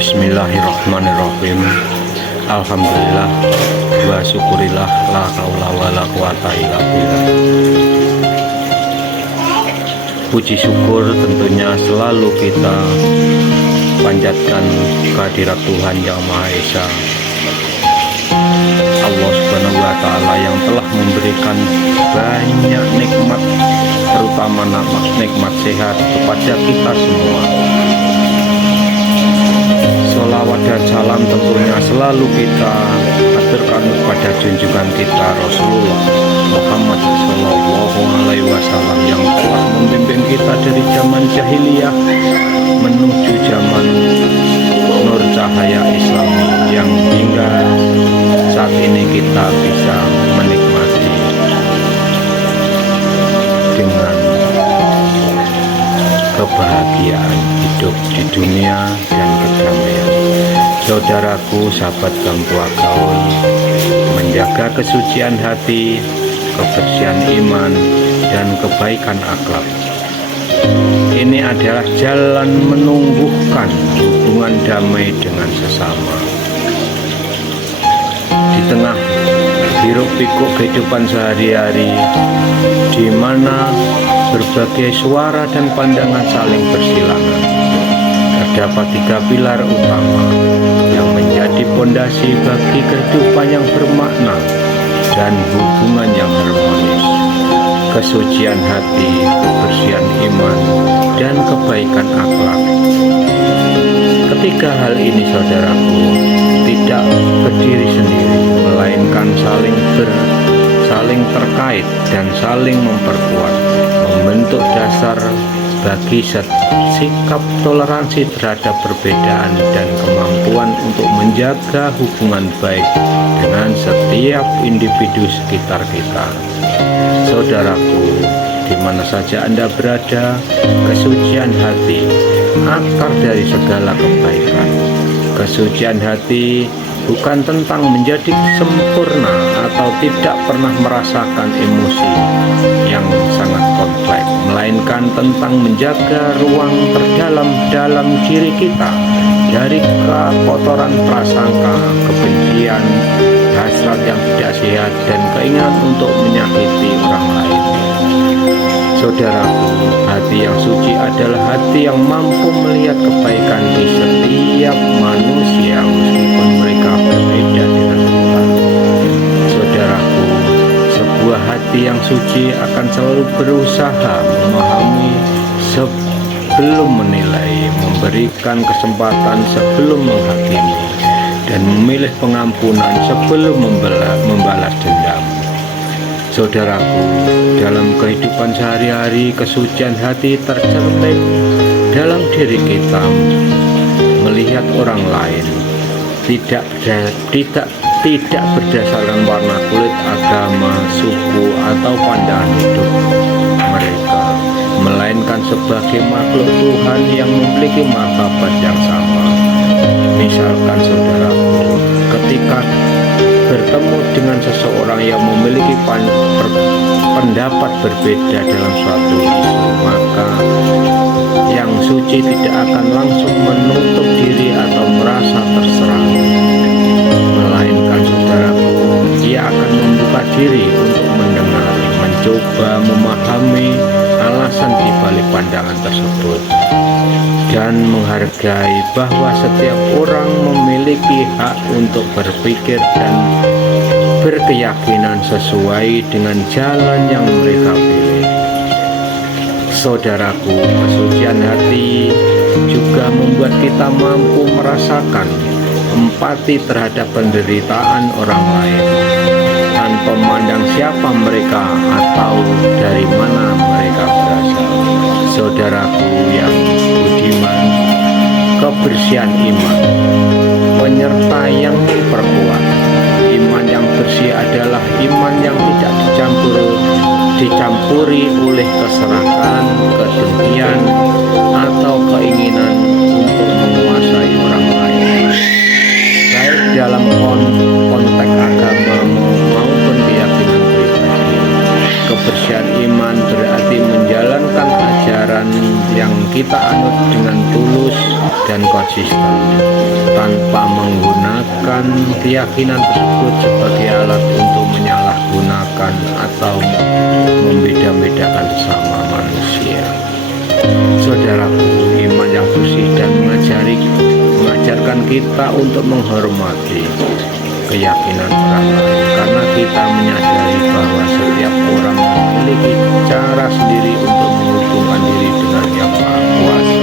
Bismillahirrahmanirrahim. Alhamdulillah wa syukurillah, la haula wala quwata illa billah. Puji syukur tentunya selalu kita panjatkan kehadirat Tuhan Yang Maha Esa, Allah Subhanahu wa Ta'ala, yang telah memberikan banyak nikmat, terutama nikmat sehat kepada kita semua. Sholawat dan salam tentunya selalu kita aturkan kepada junjungan kita Rasulullah Muhammad Sallallahu Alaihi Wasallam, yang telah membimbing kita dari zaman jahiliyah menuju zaman nur cahaya Islami, yang hingga saat ini kita bisa menikmati dengan kebahagiaan hidup di dunia dan kedamaian. Saudaraku, sahabat Gangtua Gaul, menjaga kesucian hati, kebersihan iman, dan kebaikan akhlak, ini adalah jalan menumbuhkan hubungan damai dengan sesama. Di tengah hiruk pikuk kehidupan sehari-hari, di mana berbagai suara dan pandangan saling bersilangan, terdapat tiga pilar utama yang menjadi fondasi bagi kehidupan yang bermakna dan hubungan yang harmonis: kesucian hati, kebersihan iman, dan kebaikan akhlak. Ketiga hal ini, saudaraku, tidak berdiri sendiri, melainkan saling terkait dan saling memperkuat, membentuk dasar bagi sikap toleransi terhadap perbedaan dan kemampuan untuk menjaga hubungan baik dengan setiap individu sekitar kita. Saudaraku, di mana saja Anda berada, kesucian hati akar dari segala kebaikan. Kesucian hati bukan tentang menjadi sempurna atau tidak pernah merasakan emosi yang sangat kompleks, melainkan tentang menjaga ruang terdalam dalam diri kita dari kotoran prasangka, kebencian, hasrat yang tidak sehat, dan keinginan untuk menyakiti orang lain. Saudaraku, hati yang suci adalah hati yang mampu melihat kebaikan di setiap manusia meskipun mereka berbeda dengan kita. Saudaraku, sebuah hati yang suci akan selalu berusaha memahami sebelum menilai, memberikan kesempatan sebelum menghakimi, dan memilih pengampunan sebelum membalas dendam. Saudaraku, dalam kehidupan sehari-hari, kesucian hati tercermin dalam diri kita, melihat orang lain tidak berdasarkan warna kulit, agama, suku, atau pandangan hidup mereka, melainkan sebagai makhluk Tuhan yang memiliki martabat yang sama. Misalkan, saudaraku, ketika bertemu dengan seseorang yang memiliki pendapat berbeda dalam suatu isu, maka yang suci tidak akan langsung menutup diri atau merasa terserang, melainkan, saudaraku, ia akan membuka diri untuk mendengar, mencoba memahami alasan di balik pandangan tersebut, dan menghargai bahwa setiap orang memiliki hak untuk berpikir dan berkeyakinan sesuai dengan jalan yang mereka pilih. Saudaraku, kesucian hati juga membuat kita mampu merasakan empati terhadap penderitaan orang lain, tanpa memandang siapa mereka atau dari mana mereka berasal. Saudaraku yang budiman, kebersihan iman, penyerta yang memperkuat. Iman yang bersih adalah iman yang tidak dicampuri oleh keserakahan, kedengkian, atau keinginan untuk menguasai orang lain, baik dalam konteks agama maupun keyakinan pribadi. Kebersihan iman berarti menjalankan ajaran yang kita anut dengan tulus dan konsisten tanpa menggunakan keyakinan tersebut sebagai alat untuk menyalahgunakan atau membeda-bedakan sesama manusia. Saudaraku, iman yang bersih dan mengajarkan kita untuk menghormati keyakinan orang lain, karena kita menyadari bahwa setiap orang memiliki cara sendiri untuk menghubungkan diri dengan Yang Maha Kuasa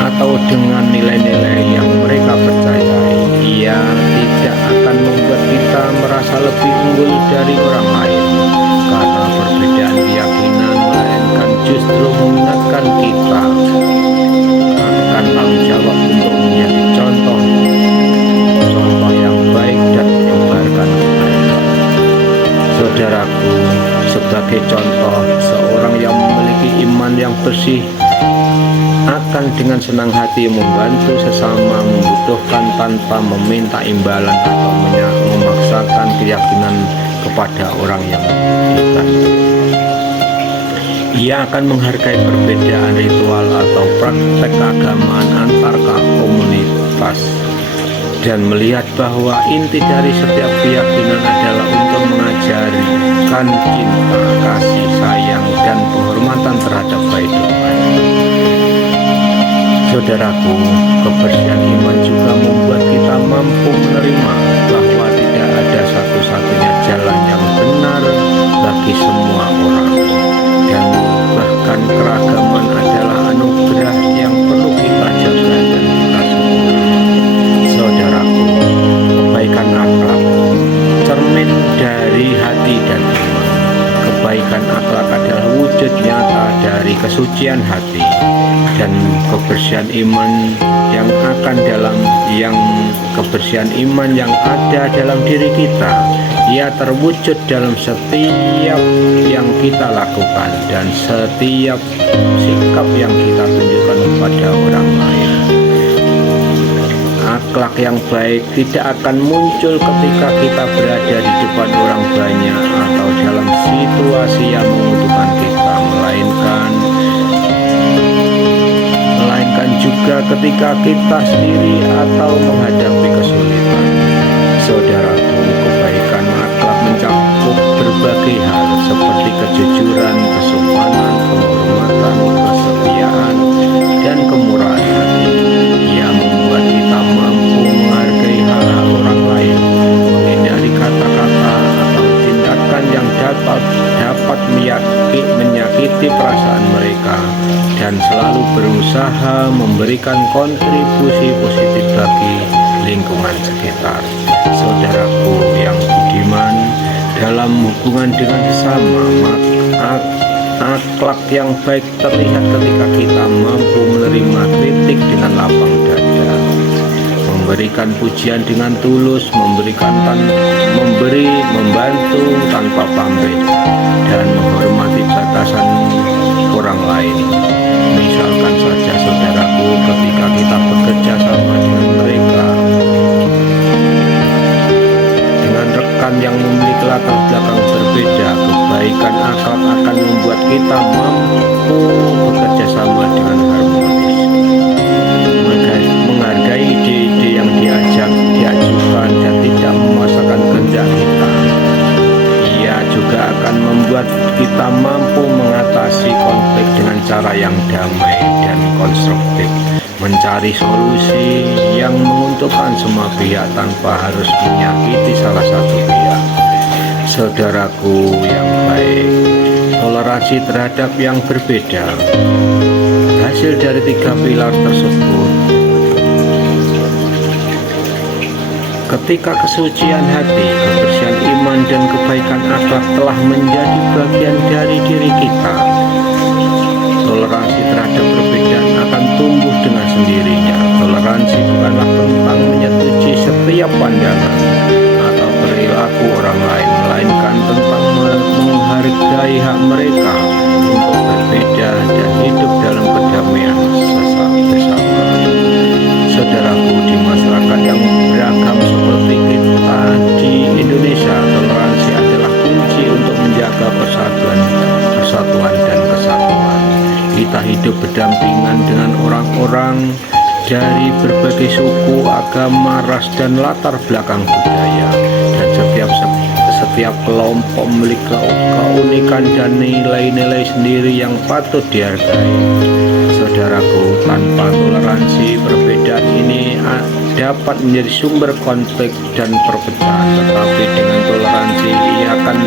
atau dengan nilai-nilai yang mereka percayai. Ia tidak akan membuat kita merasa lebih unggul dari orang lain karena perbedaan keyakinan, melainkan justru mengingatkan kita akan tanggung jawab untuk menjadi contoh yang baik dan menyebarkan kebaikan. Saudaraku, sebagai contoh, seorang yang memiliki iman yang bersih akan dengan senang hati membantu sesama membutuhkan tanpa meminta imbalan atau memaksakan keyakinan kepada orang yang dibantu. Ia akan menghargai perbedaan ritual atau praktek keagamaan antar komunitas dan melihat bahwa inti dari setiap keyakinan adalah untuk mengajarkan cinta, kasih sayang, dan penghormatan terhadap kehidupan. Saudaraku, kebersihan iman juga membuat kita mampu menerima bahwa tidak ada satu-satunya jalan yang benar bagi semua orang, dan bahkan keragaman adalah anugerah yang perlu kita jaga dan kita syukuri. Saudaraku, kebaikan akhlak cermin dari hati dan iman. Kebaikan akhlak adalah wujud nyata dari kesucian hati dan kebersihan iman yang ada dalam diri kita. Ia terwujud dalam setiap yang kita lakukan dan setiap sikap yang kita tunjukkan kepada orang lain. Akhlak yang baik tidak akan muncul ketika kita berada di depan orang banyak atau dalam situasi yang membutuhkan kita, melainkan juga ketika kita sendiri atau menghadapi kesulitan. Saudaraku, kebaikan akhlak mencakup berbagai hal seperti kejujuran, kesopanan, penghormatan, kesetiaan, dan kemurahan hati. Ia membuat kita mampu menghargai hak-hak orang lain, menghindari kata-kata atau tindakan yang dapat menyakiti perasaan mereka, dan selalu berusaha memberikan kontribusi positif bagi lingkungan sekitar. Saudaraku yang budiman, dalam hubungan dengan sesama, akhlak yang baik terlihat ketika kita mampu menerima kritik dengan lapang dada, memberikan pujian dengan tulus, membantu tanpa pamrih, dan menghormati batasan orang lain. Misalkan saja, saudaraku, ketika kita bekerja sama dengan mereka, dengan rekan yang memiliki latar belakang berbeda, kebaikan akhlak akan membuat kita mampu bekerja sama dengan harmonis, menghargai ide-ide yang diajukan dan tidak memaksakan kehendak kita. Ia juga akan membuat kita mampu mengatasi konflik dengan cara yang damai dan konstruktif, mencari solusi yang menguntungkan semua pihak tanpa harus menyakiti salah satu pihak. Saudaraku yang baik, toleransi terhadap yang berbeda, hasil dari 3 pilar tersebut. Ketika kesucian hati, kebersihan iman, dan kebaikan akhlak telah menjadi bagian dari diri kita, toleransi terhadap perbedaan akan tumbuh dengan sendirinya. Toleransi bukanlah tentang menyetujui setiap pandangan atau perilaku orang lain, melainkan tentang menghargai hak mereka untuk berbeda dan hidup dalam kedamaian bersama. Saudaraku, di masyarakat yang beragam seperti kita di Indonesia, toleransi adalah kunci untuk menjaga persatuan dan kesatuan. Kita hidup berdampingan orang dari berbagai suku, agama, ras, dan latar belakang budaya, dan setiap kelompok memiliki keunikan dan nilai-nilai sendiri yang patut dihargai. Saudaraku, tanpa toleransi, perbedaan ini dapat menjadi sumber konflik dan perpecahan, tetapi dengan toleransi ia akan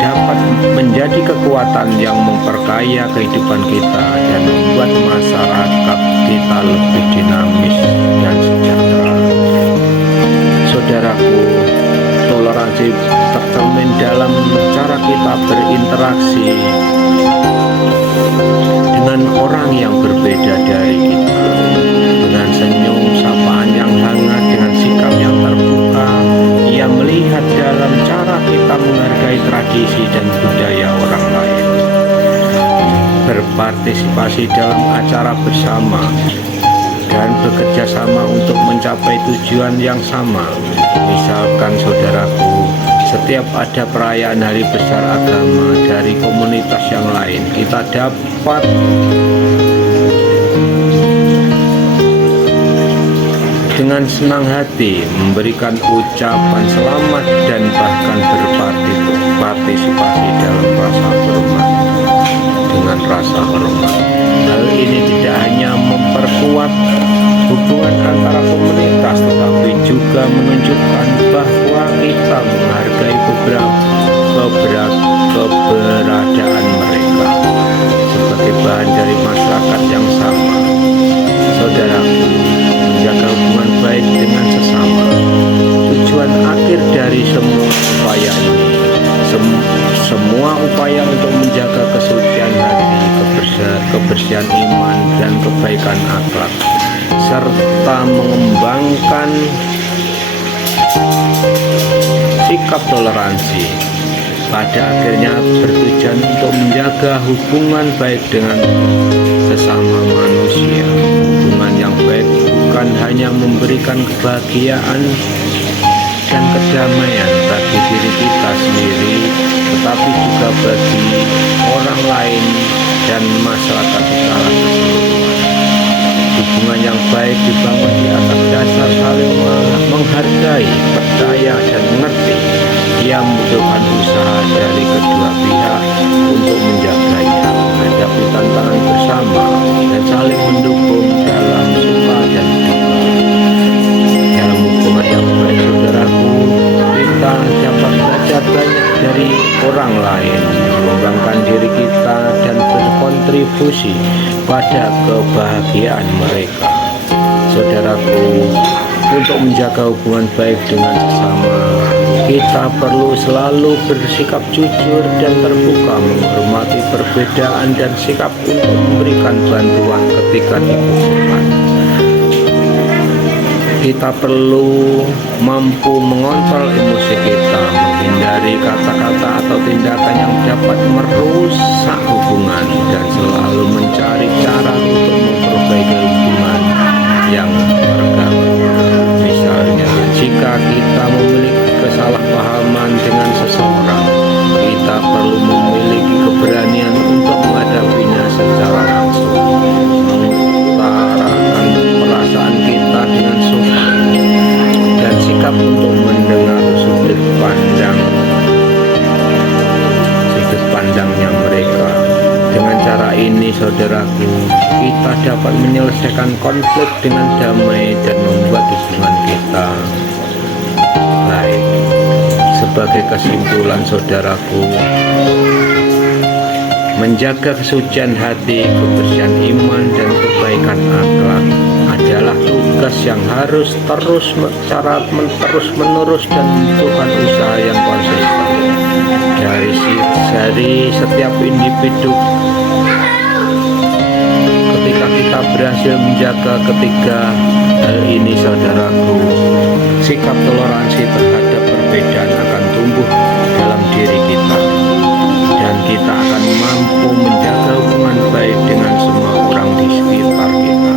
dapat menjadi kekuatan yang memperkaya kehidupan kita dan membuat masyarakat kita lebih dinamis dan sejahtera. Saudaraku, toleransi tercermin dalam cara kita berinteraksi dengan orang yang berbeda dari kita, dengan senyum, sapaan yang hangat, dengan sikap yang terbuka. Ia melihat dalam cara kita menghargai tradisi dan budaya orang lain, berpartisipasi dalam acara bersama, dan bekerja sama untuk mencapai tujuan yang sama. Misalkan saudaraku, setiap ada perayaan hari besar agama dari komunitas yang lain, kita dapat dengan senang hati memberikan ucapan selamat dan bahkan berpartisipasi dalam rasa hormat. Dengan rasa hormat, hal ini tidak hanya memperkuat hubungan antara komunitas, tetapi juga menunjukkan bahwa kita menghargai keberadaan mereka sebagai bahan dari masyarakat yang sama. Saudaraku, menjaga hubungan baik dengan sesama, tujuan akhir dari semua upaya ini. Semua upaya untuk menjaga kesucian hati, kebersihan iman, dan kebaikan akhlak, serta mengembangkan sikap toleransi, pada akhirnya bertujuan untuk menjaga hubungan baik dengan sesama manusia. Hubungan yang baik bukan hanya memberikan kebahagiaan dan kedamaian bagi diri kita sendiri, tetapi juga bagi orang lain dan masyarakat secara keseluruhan. Hubungan yang baik dibangun di atas dasar saling menghargai, percaya, dan mengerti. Ia membutuhkan usaha dari kedua pihak untuk menjaganya, menghadapi tantangan bersama, dan saling mendukung dalam suka dan duka. Dalam hubungan yang baik, saudaraku, kita dapat belajar banyak dari orang lain, mengembangkan diri kita, dan berkontribusi pada kebahagiaan mereka. Saudaraku, untuk menjaga hubungan baik dengan sesama, kita perlu selalu bersikap jujur dan terbuka, menghormati perbedaan, dan sikap untuk memberikan bantuan ketika dibutuhkan. Kita perlu mampu mengontrol emosi kita, menghindari kata-kata atau tindakan yang dapat merusak hubungan, dan selalu mencari cara untuk memperbaiki hubungan yang terganggu. Misalnya, jika kita memiliki kesalahpahaman dengan seseorang, kita perlu memiliki keberanian untuk menghadapinya secara langsung, mengutarakan perasaan kita dengan sopan, dan sikap untuk mendengar sudut pandangnya mereka. Dengan cara ini, saudaraku, kita dapat menyelesaikan konflik dengan damai dan membuat hubungan kita baik. Sebagai kesimpulan, saudaraku, menjaga kesucian hati, kebersihan iman, dan kebaikan akhlak adalah tugas yang harus terus-menerus dan membutuhkan usaha yang konsisten dari setiap individu. Ketika kita berhasil menjaga ketiga hal ini, saudaraku, sikap toleransi terhadap perbedaan akan tumbuh dalam diri kita, dan kita akan mampu menjaga hubungan baik dengan semua orang di sekitar kita.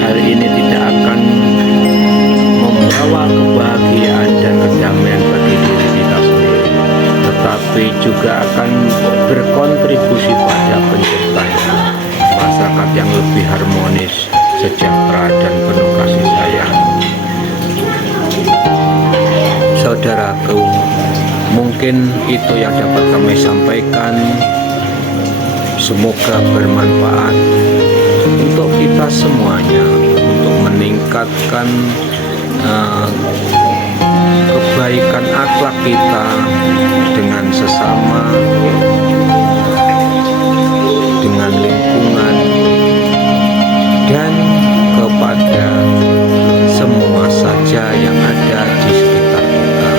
Hal ini tidak akan membawa kebahagiaan dan kedamaian bagi diri kita sendiri, tetapi juga akan berkontribusi pada penciptaan masyarakat yang lebih harmonis sejahtera dan penuh kasih sayang. Saudaraku, mungkin itu yang dapat kami sampaikan. Semoga bermanfaat untuk kita semuanya, untuk meningkatkan kebaikan akhlak kita dengan sesama, dengan lingkungan, dan kepada semua saja yang ada di sekitar kita.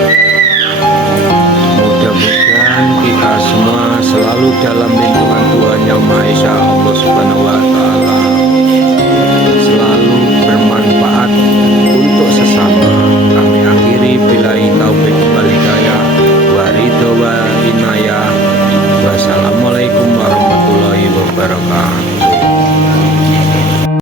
Mudah-mudahan kita semua selalu dalam lindungan Tuhan Yang Maha Esa, Allah Subhanahu wa